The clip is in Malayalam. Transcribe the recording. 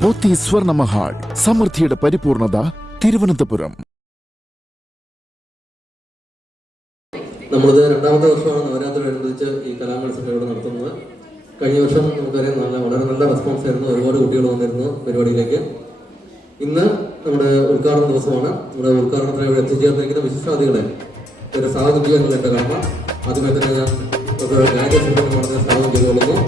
പോത്തി സ്വർണമഹാൾ, സമൃദ്ധിയുടെ പരിപൂർണത, തിരുവനന്തപുരം. നമ്മളിത് രണ്ടാമത്തെ വർഷമാണ് നവരാത്രിയോടനുബന്ധിച്ച് ഈ കലാമത്സരം ഇവിടെ നടത്തുന്നത്. കഴിഞ്ഞ വർഷം നമുക്കറിയാം വളരെ നല്ല റെസ്പോൺസ് ആയിരുന്നു. ഒരുപാട് കുട്ടികൾ വന്നിരുന്നു പരിപാടിയിലേക്ക്. ഇന്ന് നമ്മുടെ ഉദ്ഘാടന ദിവസമാണ്. നമ്മുടെ ഉദ്ഘാടനത്തിന് ഇവിടെ എത്തിച്ചേർന്നിരിക്കുന്ന വിശിഷ്ടാതികളെ സ്വാഗതം ചെയ്യാനുള്ള എൻ്റെ കടമ. ആദ്യമേ തന്നെ ഞാൻ ഗായക സംഘം സ്വാഗതം ചെയ്തുകൊള്ളുന്നു.